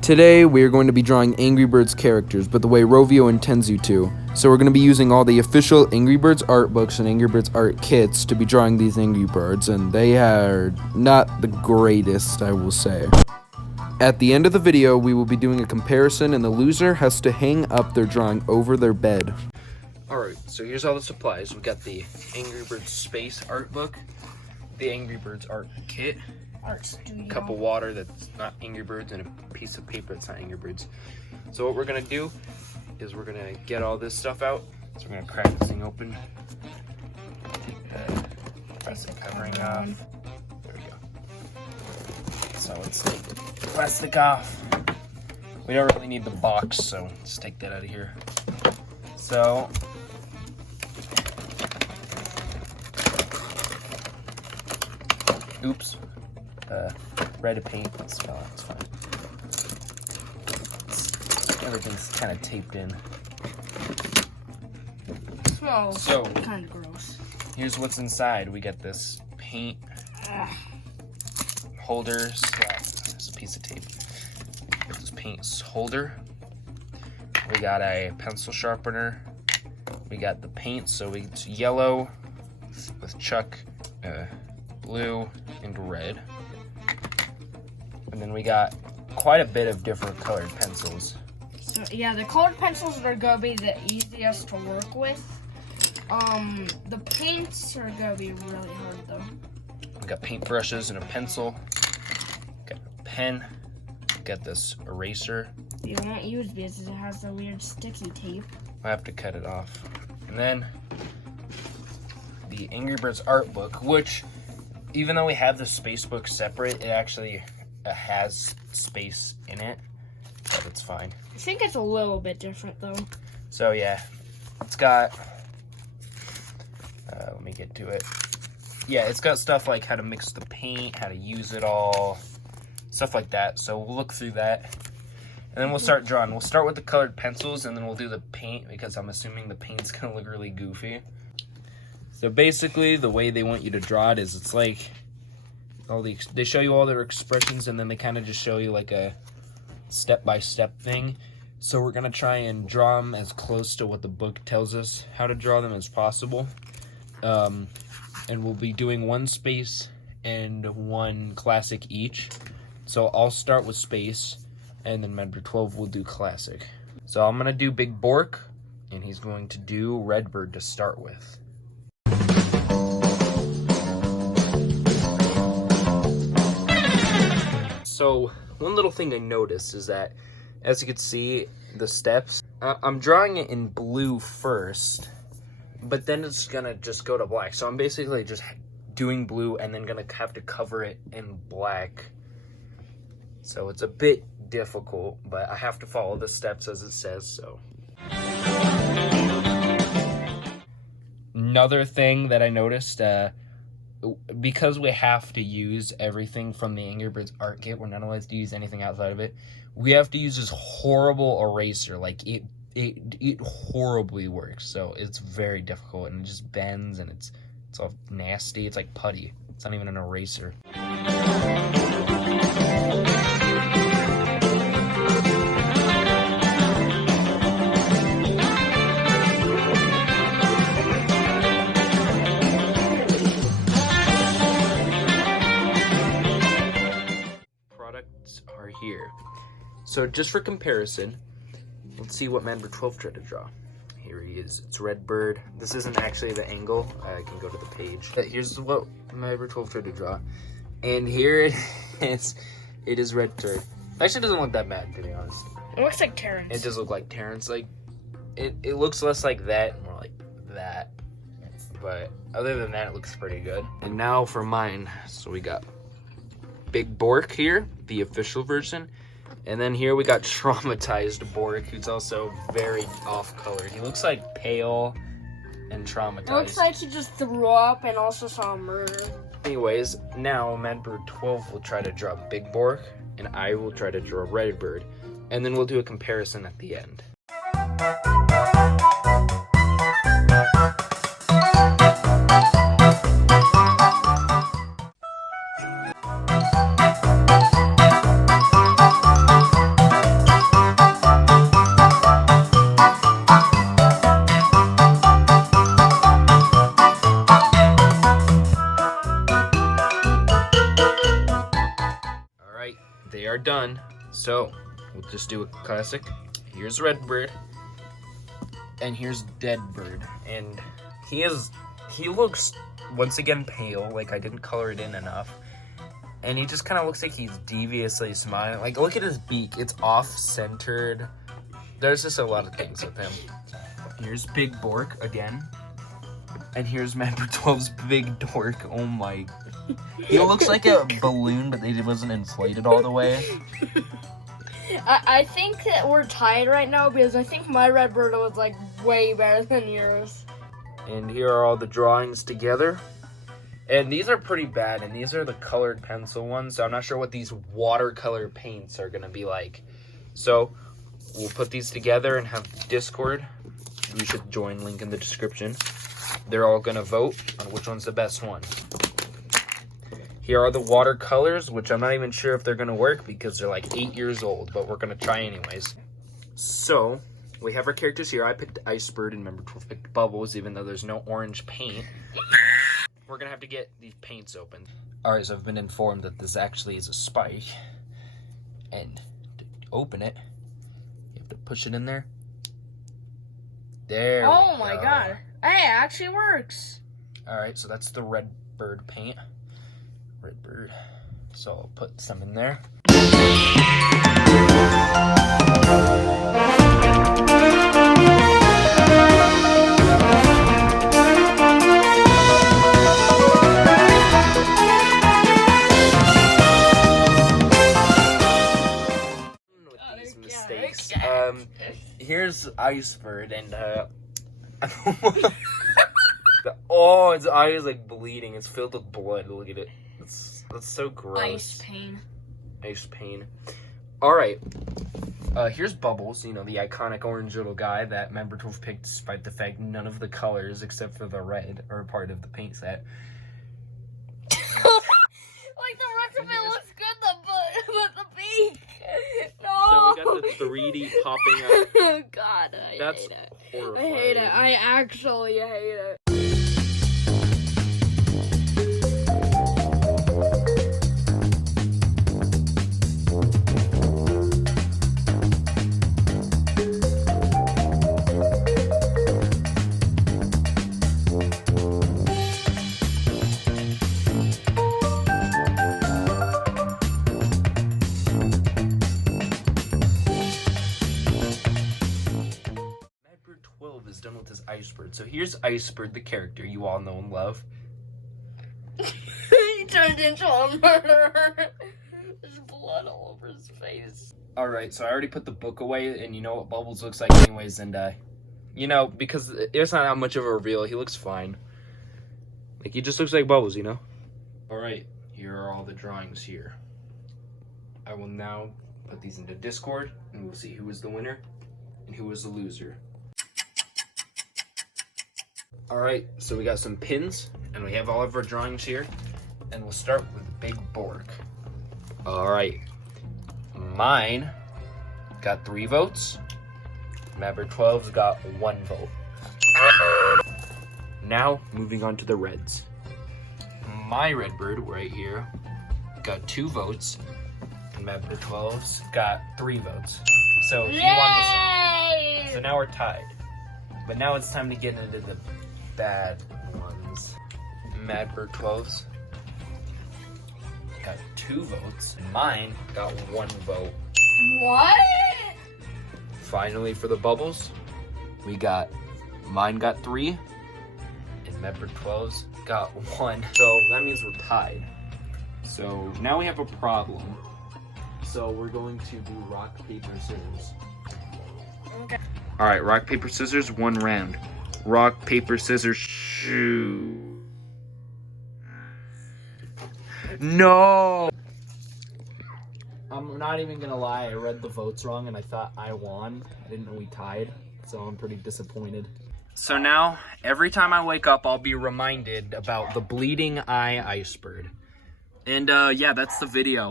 Today we are going to be drawing Angry Birds characters, but the way Rovio intends you to. So we're going to be using all the official Angry Birds art books and Angry Birds art kits to be drawing these Angry Birds, and they are not the greatest, I will say. At the end of the video, we will be doing a comparison, and the loser has to hang up their drawing over their bed. Alright, so here's all the supplies. We got the Angry Birds Space art book, the Angry Birds art kit, Art studio. a cup of water that's not Angry Birds, and a piece of paper that's not Angry Birds. So what we're gonna do is we're gonna get all this stuff out. So we're gonna crack this thing open. Take the plastic covering off. There we go. So let's take the plastic off. We don't really need the box, so let's take that out of here. So oops. Red paint, it's fine. Everything's kind of taped in. Smells So, kind of gross. Here's what's inside. We got this paint holder. It's a piece of tape. We got this paint holder. We got a pencil sharpener. We got the paint, so it's yellow with Chuck, blue, and red. And then we got quite a bit of different colored pencils. So yeah, the colored pencils are gonna be the easiest to work with. The paints are gonna be really hard though. We got paint brushes and a pencil. Got a pen. Got this eraser. You won't use because it has the weird sticky tape. I have to cut it off. And then the Angry Birds art book, which even though we have the space book separate, it actually has space in it, but it's fine. I think it's a little bit different though. So yeah, it's got, let me get to it. Yeah, it's got stuff like how to mix the paint, how to use it all, stuff like that. So we'll look through that, and then we'll start drawing. We'll start with the colored pencils, and then we'll do the paint, because I'm assuming the paint's gonna look really goofy. So basically, the way they want you to draw it is it's like, they show you all their expressions, and then they kind of just show you like a step-by-step thing. So we're gonna try and draw them as close to what the book tells us how to draw them as possible. And we'll be doing one space and one classic each. So I'll start with space, and then member 12 will do classic. So I'm gonna do Big Bork, and he's going to do Redbird to start with. So one little thing I noticed is that, as you can see, the steps, I'm drawing it in blue first, but then it's gonna just go to black. So I'm basically just doing blue and then gonna have to cover it in black. So it's a bit difficult, but I have to follow the steps as it says, so. Another thing that I noticed, because we have to use everything from the Angry Birds art kit, we're not allowed to use anything outside of it. We have to use this horrible eraser. Like it horribly works. So it's very difficult, and it just bends, and it's all nasty. It's like putty. It's not even an eraser. Are here. So just for comparison, let's see what member 12 tried to draw. Here he is. It's Redbird. This isn't actually the angle. I can go to the page. Here's what member 12 tried to draw. And here it is. It is Redbird. Actually doesn't look that bad, to be honest. It looks like Terrence. It does look like Terrence. Like it looks less like that and more like that. But other than that, it looks pretty good. And now for mine. So we got Big Bork here, the official version. And then here we got traumatized Bork, who's also very off-colored. He looks like pale and traumatized. It looks like he just threw up and also saw a murder. Anyways, now member 12 will try to draw Big Bork, and I will try to draw Redbird. And then we'll do a comparison at the end. they are done. So we'll just do a classic. Here's Redbird, and here's Deadbird, and he looks once again pale. Like I didn't color it in enough, and he just kind of looks like he's deviously smiling. Like look at his beak; it's off-centered. There's just a lot of things with him. Here's Big Bork again. And here's Member 12's Big Dork. Oh my. He looks like a balloon, but it wasn't inflated all the way. I think that we're tied right now because I think my Redbird was like way better than yours. And here are all the drawings together. And these are pretty bad, and these are the colored pencil ones, so I'm not sure what these watercolor paints are gonna be like. So we'll put these together and have Discord. You should join, link in the description. They're all gonna vote on which one's the best one. Here are the watercolors, which I'm not even sure if they're gonna work because they're like 8 years old, but we're gonna try anyways. So we have our characters here. I picked Icebird and Member 12 picked Bubbles, even though there's no orange paint. We're gonna have to get these paints open. All right, so I've been informed that this actually is a spike, and to open it, you have to push it in there. There. Oh my god. Hey, it actually works. Alright, so that's the Redbird paint. Redbird. So I'll put some in there. These mistakes. Here's Icebird, and oh, his eye is like bleeding. It's filled with blood. Look at it. That's so gross. Ice pain. Ice pain. All right. Here's Bubbles. You know, the iconic orange little guy that Member 12 picked, despite the fact none of the colors except for the red are part of the paint set. Like the rest of it looks good, but the beak. No. So we got the 3D popping up. Oh god, That's hate it. horrifying. I hate it. I actually hate it. Is done with his Icebird. So here's Icebird, the character you all know and love. He turned into a murderer. There's blood all over his face. Alright, so I already put the book away, and you know what Bubbles looks like anyways, and you know, because it's not that much of a reveal, he looks fine. Like, he just looks like Bubbles, you know? Alright, here are all the drawings here. I will now put these into Discord, and we'll see who is the winner and who is the loser. Alright, so we got some pins, and we have all of our drawings here, and we'll start with Big Bork. Alright, mine got 3 votes, Member 12's got 1 vote. Now, moving on to the reds. My Redbird, right here, got 2 votes, and Member 12's got 3 votes. So, he won the set. So now we're tied. But now it's time to get into the bad ones. Madbird 12's got 2 votes. Mine got 1 vote. What? Finally, for the bubbles, mine got 3, and Madbird 12's got 1. So that means we're tied. So now we have a problem. So we're going to do rock, paper, scissors. Okay. All right, rock, paper, scissors, 1 round. Rock, paper, scissors, shoot. No! I'm not even gonna lie, I read the votes wrong and I thought I won. I didn't know we tied, so I'm pretty disappointed. So now, every time I wake up, I'll be reminded about the bleeding eye Icebird. And yeah, that's the video.